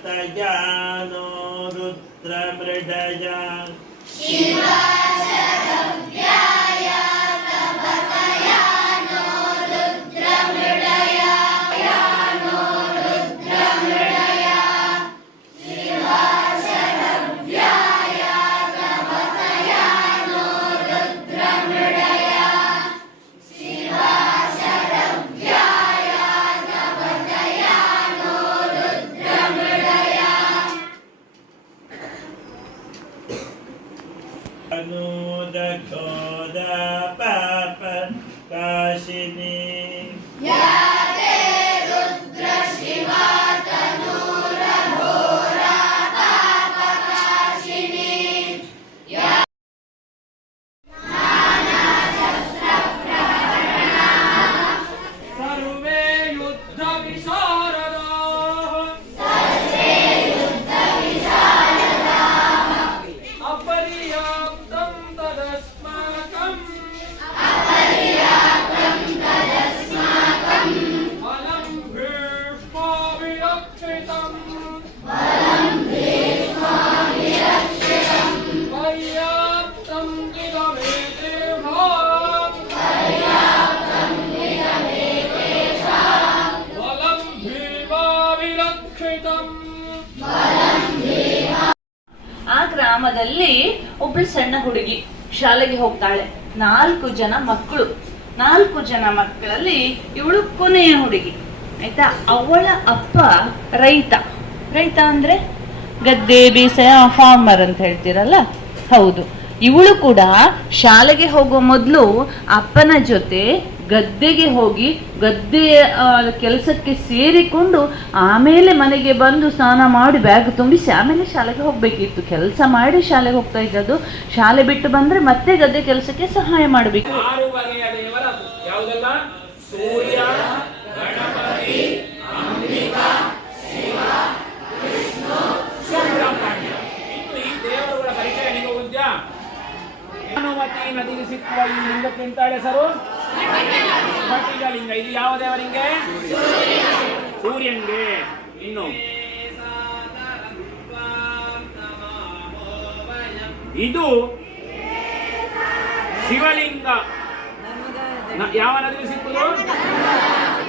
शदव्याजातभतयानो रुद्रमृडया Anudakhoda Papa Kashini Yate Rudra Shiva Tanura Ghora Papa Kashini Nana Shastra Praharana Sarve Yuddha Visharada Sarve Yuddha Visharada Apariyaptam Tadasmakam Balam Bhishma Virakshitam Paryaptam Idamedevham Balam Bhima Virakshitam. ಆ ಗ್ರಾಮದಲ್ಲಿ ಒಬ್ಳು ಸಣ್ಣ ಹುಡುಗಿ ಶಾಲೆಗೆ ಹೋಗ್ತಾಳೆ. 4 ಜನ ಮಕ್ಕಳು. 4 ಜನ ಮಕ್ಕಳಲ್ಲಿ ಇವಳು ಕೊನೆಯ ಹುಡುಗಿ, ಆಯ್ತಾ. ಅವಳ ಅಪ್ಪ ರೈತ. ರೈತ ಅಂದ್ರೆ ಗದ್ದೆ ಬೇಸಾಯ, ಫಾರ್ಮರ್ ಅಂತ ಹೇಳ್ತೀರಲ್ಲ, ಹೌದು. ಇವಳು ಕೂಡ ಶಾಲೆಗೆ ಹೋಗೋ ಮೊದಲು ಅಪ್ಪನ ಜೊತೆ ಗದ್ದೆಗೆ ಹೋಗಿ ಗದ್ದೆಯ ಕೆಲಸಕ್ಕೆ ಸೇರಿಕೊಂಡು ಆಮೇಲೆ ಮನೆಗೆ ಬಂದು ಸ್ನಾನ ಮಾಡಿ ಬ್ಯಾಗ್ ತುಂಬಿಸಿ ಆಮೇಲೆ ಶಾಲೆಗೆ ಹೋಗ್ಬೇಕಿತ್ತು. ಕೆಲಸ ಮಾಡಿ ಶಾಲೆಗೆ ಹೋಗ್ತಾ ಇದ್ದದ್ದು. ಶಾಲೆ ಬಿಟ್ಟು ಬಂದ್ರೆ ಮತ್ತೆ ಗದ್ದೆ ಕೆಲಸಕ್ಕೆ ಸಹಾಯ ಮಾಡಬೇಕು. 6 ಬಗೆಯ ದೇವರದು ಯಾವುದೆಲ್ಲ? ಸೂರ್ಯ, ಗಣಪತಿ, ಅಂಬಿಕಾ, ಶಿವ, ವಿಷ್ಣು, ಸುಬ್ರಹ್ಮಣ್ಯ. ಇನ್ನು ಈ ದೇವರುಗಳ ಪರಿಚಯ ನಿಮಗೆ ಉದ್ಯಾ? ಭಾನುಮತಿ ನದಿಗೆ ಸಿಕ್ಕುವ ಈ ಲಿಂಗಕ್ಕೆ ಎಂತಾಳೆ ಹೆಸರು? ಸ್ಫಟಿಕ ಲಿಂಗ. ಇದು ಯಾವ ದೇವರಿಗೆ? ಸೂರ್ಯನ್ಗೆ. ಇನ್ನು ಇದು ಶಿವಲಿಂಗ. ಯಾವ ನದಿಗೆ ಸಿಕ್ಕುದು?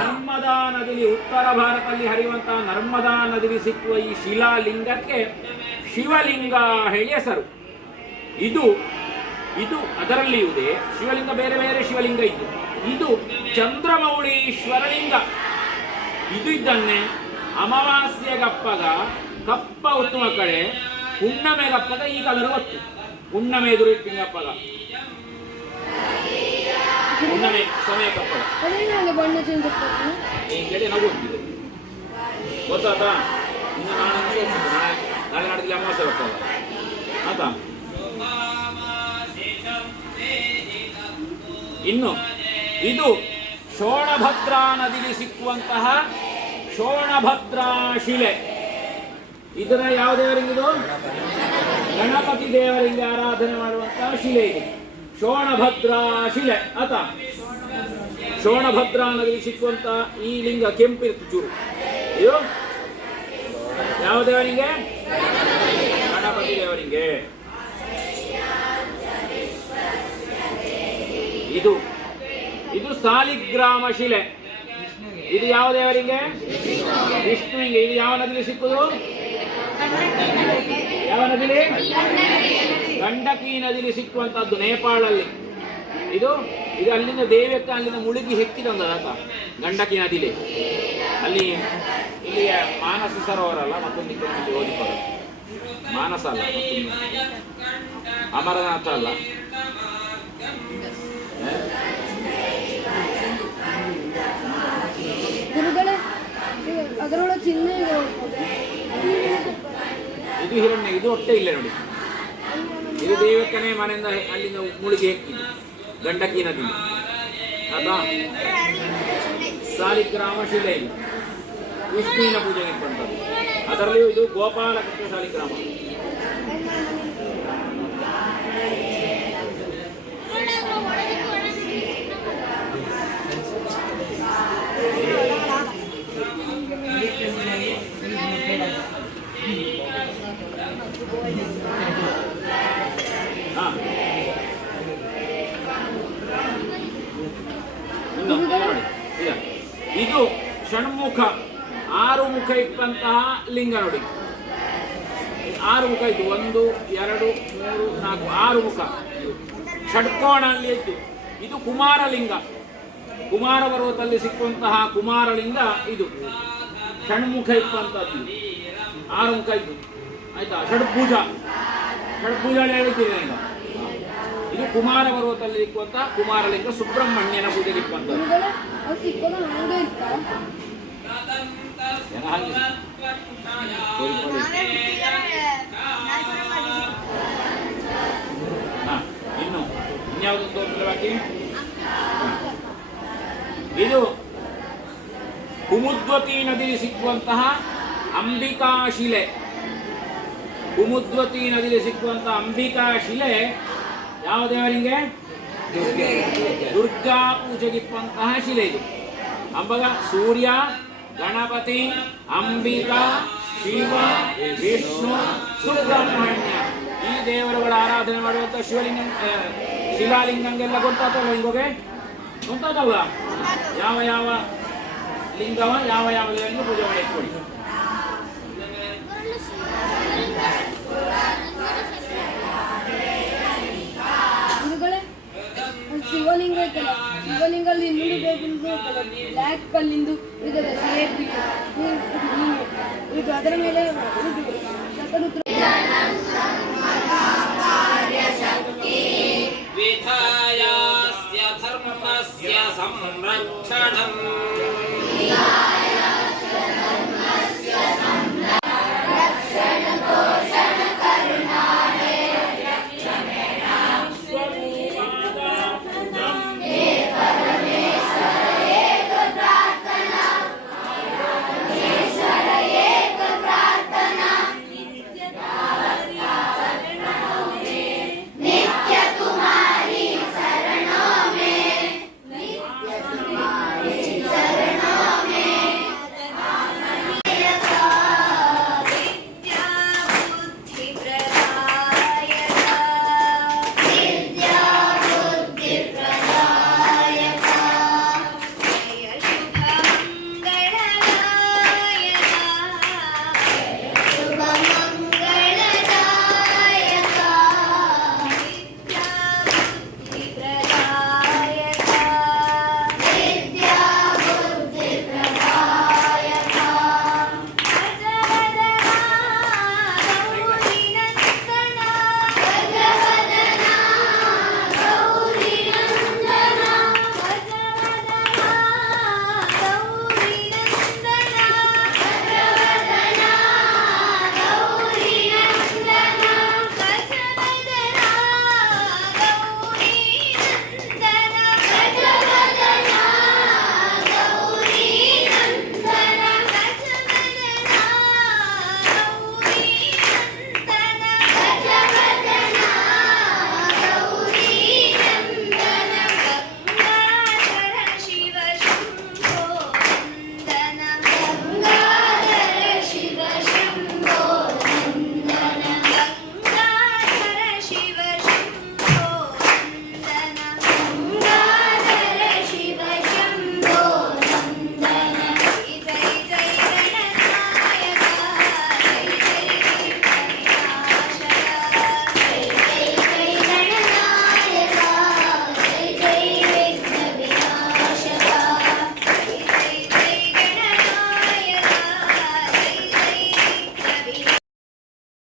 ನರ್ಮದಾ ನದಿಗೆ, ಉತ್ತರ ಭಾರತದಲ್ಲಿ ಹರಿಯುವಂತಹ ನರ್ಮದಾ ನದಿಗೆ ಸಿಕ್ಕುವ ಈ ಶಿಲಾಲಿಂಗಕ್ಕೆ ಶಿವಲಿಂಗ ಹೇಳಿ ಹೆಸರು. ಇದು ಇದು ಅದರಲ್ಲಿಯುವುದೇ ಶಿವಲಿಂಗ. ಬೇರೆ ಬೇರೆ ಶಿವಲಿಂಗ ಇದ್ದು, ಇದು ಚಂದ್ರಮೌಳೀಶ್ವರ ಲಿಂಗ. ಇದು ಇದನ್ನೇ ಅಮಾವಾಸ್ಯೆಗಪ್ಪಗ ಕಪ್ಪ ಒತ್ತು ಮಕ್ಕಳೇ, ಹುಣ್ಣಮೆ ಕಪ್ಪಗ ಈ ಕಲರ್ ಒತ್ತು. ಹುಣ್ಣಮೆ ಎದುರು ಇಟ್ಟಿಂಗಪ್ಪಗ ಹುಣ್ಣಮೆ ಸಮಯ ಕಪ್ಪಗ ಬಣ್ಣ ಚೇಂಜ್ ಈ ಕಡೆ ನಾವು ಹೋಗ್ತಿದ್ದೆ ಗೊತ್ತಾತಾ? ಇನ್ನು ನಾಳೆ ನಾಡಿದ್ರೆ ಅಮಾವಾಸ್ಯೆ ಬರ್ತಲ್ಲ ಆತಾ. ಇನ್ನು ಇದು ಶೋಣಭದ್ರಾ ನದಿಗೆ ಸಿಕ್ಕುವಂತಹ ಶೋಣಭದ್ರಾ ಶಿಲೆ. ಇದರ ಯಾವ ದೇವರಿಂಗಿದು? ಗಣಪತಿ ದೇವರಿಗೆ ಆರಾಧನೆ ಮಾಡುವಂತಹ ಶಿಲೆ ಇದು ಶೋಣಭದ್ರಾ ಶಿಲೆ. ಆತ ಶೋಣಭದ್ರಾ ನದಿಗೆ ಸಿಕ್ಕುವಂತಹ ಈ ಲಿಂಗ ಕೆಂಪಿರ್ತು ಚೂರು. ಇದು ಯಾವ ದೇವರಿಗೆ? ಗಣಪತಿ ದೇವರಿಗೆ. ಇದು ಇದು ಸಾಲಿಗ್ರಾಮ ಶಿಲೆ. ಇದು ಯಾವ ದೇವರಿಗೆ? ವಿಷ್ಣುವಿಗೆ. ಇದು ಯಾವ ನದಿಲಿ ಸಿಕ್ಕುದು? ಯಾವ ನದಿಲಿ? ಗಂಡಕಿ ನದಿಲಿ ಸಿಕ್ಕುವಂತಹದ್ದು ನೇಪಾಳಲ್ಲಿ. ಇದು ಇದು ಅಲ್ಲಿಂದ ದೇವಕ್ಕೆ ಅಲ್ಲಿಂದ ಮುಳುಗಿ ಹೆಕ್ಕಿದಂತ ಗಂಡಕಿ ನದಿಲಿ. ಅಲ್ಲಿ ಇಲ್ಲಿ ಮಾನಸ ಸರೋವರ ಅಲ್ಲ, ಮತ್ತೊಂದು ಕಿಲೋಮೀಟರ್ ಓದಿಕೊಳ್ಳ. ಮಾನಸ ಅಲ್ಲ, ಅಮರನಾಥ ಅಲ್ಲ. ಗುರುಗಳೇ, ಅದರೊಳಗೆ ಚಿಹ್ನೆ ಇದು ಹಿರಣ್ಯ, ಇದು ಹೊಟ್ಟೆ ಇಲ್ಲ ನೋಡಿ. ಇದು ದೇವಕ್ಕನೇ ಮನೆಯಿಂದ ಅಲ್ಲಿಂದ ಮುಳುಗಿ ಹೆಕ್ಕಿದ್ದು ಗಂಡಕಿ ನದಿ. ಅದಾ ಸಾಲಿಗ್ರಾಮ ಶಿಲೆ ಇದು ವಿಷ್ಣುವಿನ ಪೂಜೆಗೆ ಇಟ್ಟಂಥದ್ದು. ಅದರಲ್ಲಿಯೂ ಇದು ಗೋಪಾಲಕೃಷ್ಣ ಸಾಲಿಗ್ರಾಮ. ಇದು ಷಣ್ಮುಖ, 6 ಮುಖ ಇಟ್ಟಂತಹ ಲಿಂಗ ನೋಡಿ. 6 ಮುಖ ಇದ್ದು 1 2 3 4 6 ಮುಖ ಷಡ್ಕೋಣಲ್ಲಿ ಇದ್ದು. ಇದು ಕುಮಾರಲಿಂಗ, ಕುಮಾರ ಪರ್ವತದಲ್ಲಿ ಸಿಕ್ಕುವಂತಹ ಕುಮಾರಲಿಂಗ. ಇದು ಷಣ್ಮುಖ ಇಪ್ಪಂತದ್ದು, 6 ಮುಖ ಇದ್ದು. ಆಯ್ತಾ? ಷಡ್ಭುಜ ಹೇಳಿದ್ದೀರಿ ಈಗ. ಇದು ಕುಮಾರ ಪರ್ವತದಲ್ಲಿ ಸಿಕ್ಕುವಂತಹ ಕುಮಾರಲಿಂಗ, ಸುಬ್ರಹ್ಮಣ್ಯನ ಪೂಜೆಗೆ ಇಪ್ಪಂತದ್ದು. ಇನ್ನು ಇನ್ಯಾವುದು ತೋರಿಸಲು ಬಾಕಿ? ಇದು ಕುಮುದ್ವತಿ ನದಿಯಲ್ಲಿ ಸಿಕ್ಕುವಂತಹ ಅಂಬಿಕಾ ಶಿಲೆ. ಕುಮುದ್ವತಿ ನದಿಯಲ್ಲಿ ಸಿಕ್ಕುವಂತಹ ಅಂಬಿಕಾ ಶಿಲೆ ಯಾವ ದೇವರಿಗೆ? ದುರ್ಗಾ ಪೂಜೆಗಿಪ್ಪಂತಹ ಶಿಲೆ ಇದು. ಅಂಬಗ ಸೂರ್ಯ, ಗಣಪತಿ, ಅಂಬಿಕಾ, ಶಿವ, ವಿಷ್ಣು, ಸುಬ್ರಹ್ಮಣ್ಯ ಈ ದೇವರುಗಳ ಆರಾಧನೆ ಮಾಡುವಂತಹ ಶಿವಲಿಂಗ ಶಿಲಾಲಿಂಗಂಗೆಲ್ಲ ಗೊತ್ತಾಗ್ತಲ್ಲ ನಿಮಗೆ? ಗೊತ್ತಾಗಲ್ಲ ಯಾವ ಯಾವ ಲಿಂಗವ ಯಾವ ಯಾವ ಲಿಂಗ ಪೂಜೆ ಮಾಡಿ ಇಟ್ಕೊಳ್ಳಿ. ಶಿವಲಿಂಗ ಐತಲ್ಲ, ಶಿವಲಿಂಗಲ್ಲಿ ಇನ್ನೊಂದು ಬೇಕಲ್ಲ, ಬ್ಲ್ಯಾಕ್ ಕಲ್ಲಿಂದು ಇದೆಲ್ಲ ಶೇಪ್ ಇದು ಅದರ ಮೇಲೆ ವಿಧಾಯಾಸ್ಯ ಧರ್ಮಸ್ಯ ಸಂರಕ್ಷಣಂ